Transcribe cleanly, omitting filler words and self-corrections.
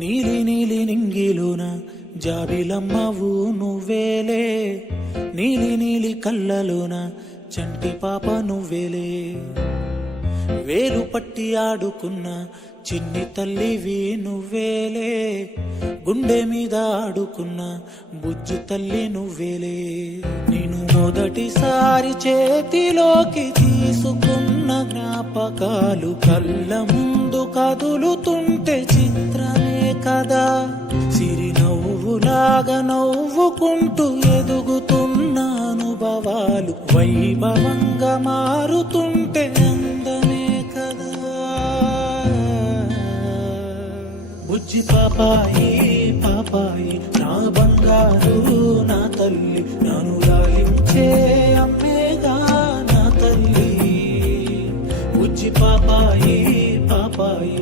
నీలి నీలి నింగిలోన జాబిలమ్మవు నువ్వేలే, నీలి నీలి కళ్ళలోన చంటి పాప నువ్వేలే. వేలు పట్టి ఆడుకున్న చిన్ని తల్లివి నువ్వేలే, గుండె మీద ఆడుకున్న బుజ్జి తల్లి నువ్వేలే. నేను మొదటిసారి చేతిలోకి తీసుకున్న జ్ఞాపకాలు కళ్ళ ముందు కదులుతుంటే చిత్రమే కదా. సిరి నవ్వులాగా నవ్వుకుంటూ ఎదుగుతున్న అనుభవాలు వైభవంగా మారుతుంటే అందమే కదా. బుజ్జి పాపాయి పాపాయి నా బంగారు నా తల్లి, నన్ను లాలించే అమ్మేగా నా తల్లి. బుజ్జి పాపాయి పాపాయి